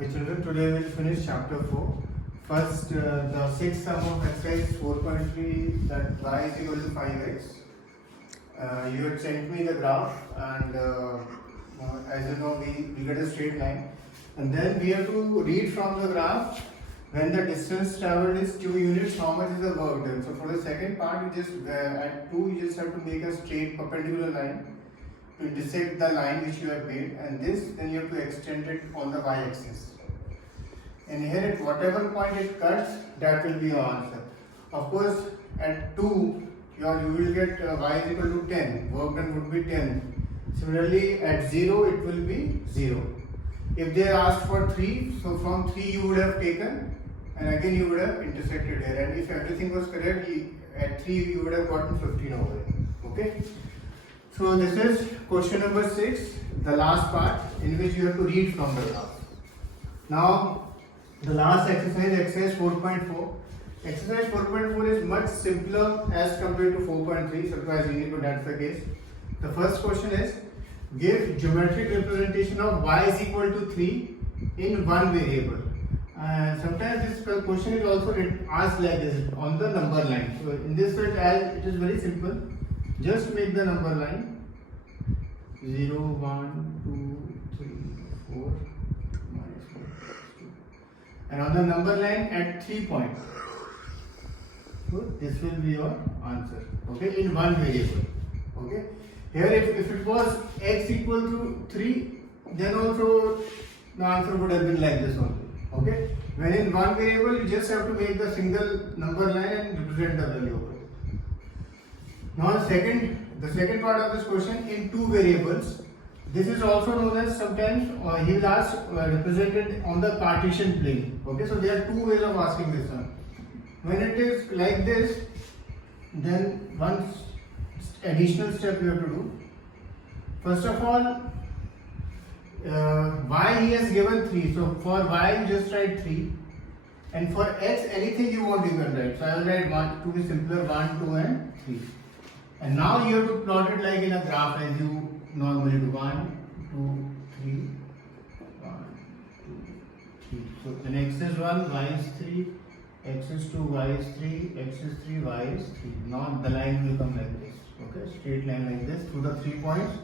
Okay, children, today we'll finish chapter 4. First, the sixth sum of exercise 4.3, that y is equal to 5x. You had sent me the graph, and as you know, we get a straight line. And then we have to read from the graph when the distance traveled is 2 units, how much is the work done. So for the second part, you just at 2, you just have to make a straight perpendicular line to intersect the line which you have made, and this then you have to extend it on the y-axis. And here at whatever point it cuts, that will be your answer. Of course, at 2, you will get y is equal to 10, work done would be 10. Similarly, at 0, it will be 0. If they asked for 3, so from 3 you would have taken, and again you would have intersected here. And if everything was correct, at 3 you would have gotten 15 over here. Okay? So this is question number 6, the last part, in which you have to read from the graph. Now, the last exercise 4.4. Exercise 4.4 is much simpler as compared to 4.3, surprisingly, but that's the case. The first question is, give geometric representation of y is equal to 3 in one variable. Sometimes this question is also asked like this on the number line. So in this way, it is very simple. Just make the number line 0, 1, 2, 3, 4, minus 4, 2. And on the number line at 3 points. So this will be your answer. Okay, in one variable. Okay. Here if it was x equal to 3, then also the answer would have been like this only. Okay. When in one variable, you just have to make the single number line and represent the value of it. Now the second part of this question, in two variables. This is also known as, sometimes he will ask represented on the Cartesian plane. Okay, so there are two ways of asking this one. When it is like this, then one additional step you have to do. First of all, y he has given 3. So for y you just write 3. And for x, anything you want you can write. So I will write 1 to be simpler, 1, 2 and 3. And now you have to plot it like in a graph as you normally do. 1, 2, 3, 1, 2, 3. So then x is 1, y is 3, x is 2, y is 3, x is 3, y is 3. Now the line will come like this. Okay, straight line like this through the 3 points.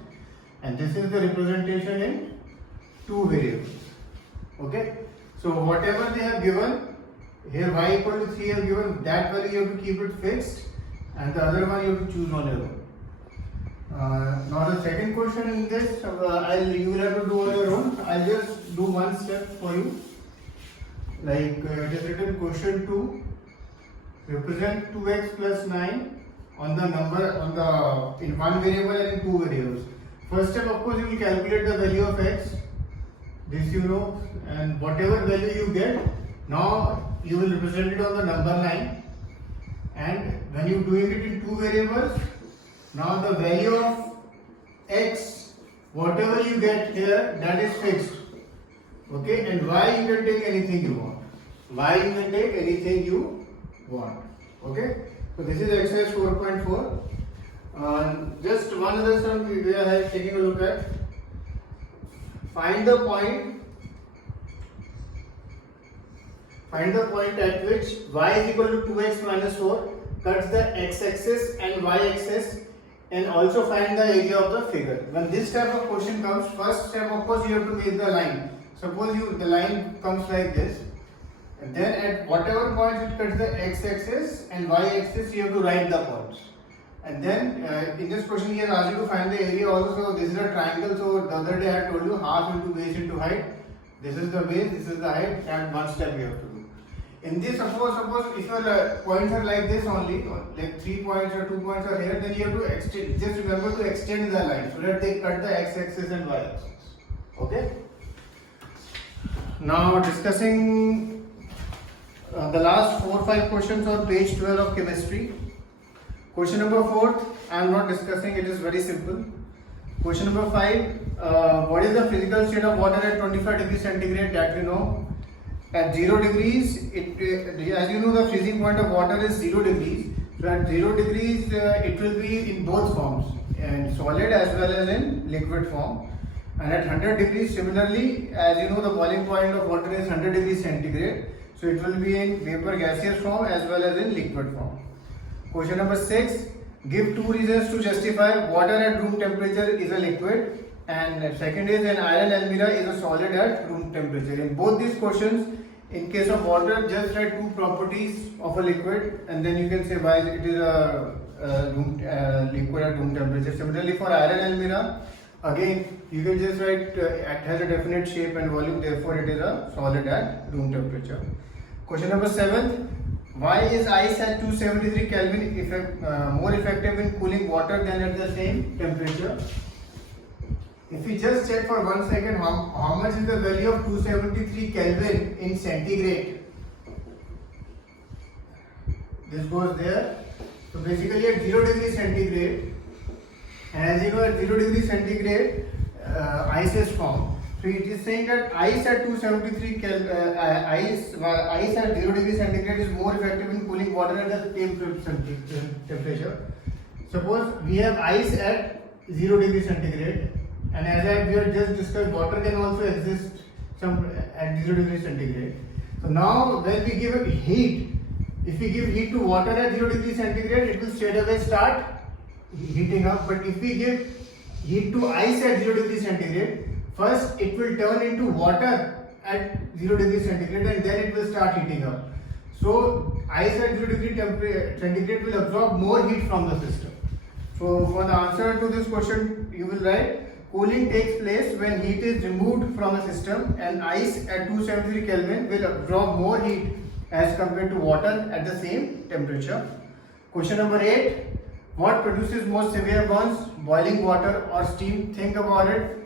And this is the representation in two variables. Okay, so whatever they have given, here y equal to 3 have given, that value you have to keep it fixed. And the other one you have to choose on your own. Now the second question in this, you will have to do on your own. I'll just do one step for you. Like it is written question 2, represent 2x plus 9 on the number in one variable and in two variables. First step, of course, you will calculate the value of x. This you know, and whatever value you get, now you will represent it on the number line. And when you are doing it in two variables, now the value of x, whatever you get here, that is fixed. Okay, and y you can take anything you want. Y you can take anything you want. Okay, so this is exercise 4.4. Just one other sum we are taking a look at. Find the point at which y is equal to 2x minus 4, cuts the x-axis and y-axis, and also find the area of the figure. When this type of question comes, first step of course you have to make the line. Suppose the line comes like this, and then at whatever point it cuts the x-axis and y-axis, you have to write the points. And then in this question he has asked you to find the area also. So this is a triangle, so the other day I told you half into base into height. This is the base, this is the height, and one step you have to do. In this, suppose if your points are like this only, like 3 points or 2 points are here, then you have to extend. Just remember to extend the line so that they cut the x-axis and y-axis. Okay. Now discussing the last 4 or 5 questions on page 12 of chemistry. Question number 4, I am not discussing. It is very simple. Question number 5. What is the physical state of water at 25 degrees centigrade? That you know. At 0 degrees, as you know, the freezing point of water is 0 degrees. So at 0 degrees, it will be in both forms, in solid as well as in liquid form. And at 100 degrees, similarly, as you know, the boiling point of water is 100 degrees centigrade. So it will be in vapor gaseous form as well as in liquid form. Question number 6. Give 2 reasons to justify water at room temperature is a liquid, and second is an iron almirah is a solid at room temperature. In both these questions, in case of water, just write 2 properties of a liquid and then you can say why it is a liquid at room temperature. Similarly, for iron almirah, again you can just write it has a definite shape and volume, therefore it is a solid at room temperature. Question number 7. Why is ice at 273 Kelvin more effective in cooling water than at the same temperature? If we just check for 1 second how much is the value of 273 Kelvin in centigrade. This goes there. So basically at 0 degree centigrade, and as you know at 0 degree centigrade ice is formed. So it is saying that ice at 273 Kelvin, ice at 0 degree centigrade is more effective in cooling water at the same temperature. Suppose we have ice at 0 degree centigrade, and as we have just discussed, water can also exist at 0 degree centigrade. So now when we give heat, if we give heat to water at 0 degree centigrade, it will straight away start heating up. But if we give heat to ice at 0 degree centigrade, first it will turn into water at 0 degree centigrade and then it will start heating up. So ice at 0 degree centigrade will absorb more heat from the system. So for the answer to this question, you will write cooling takes place when heat is removed from the system, and ice at 273 Kelvin will absorb more heat as compared to water at the same temperature. Question number 8. What produces more severe burns, boiling water or steam? Think about it.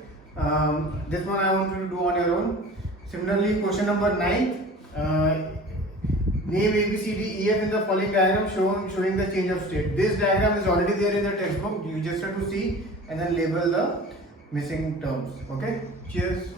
This one I want you to do on your own. Similarly, question number 9. Name A, B, C, D, E, F in the following diagram showing the change of state. This diagram is already there in the textbook. You just have to see and then label the missing terms. Okay. Cheers.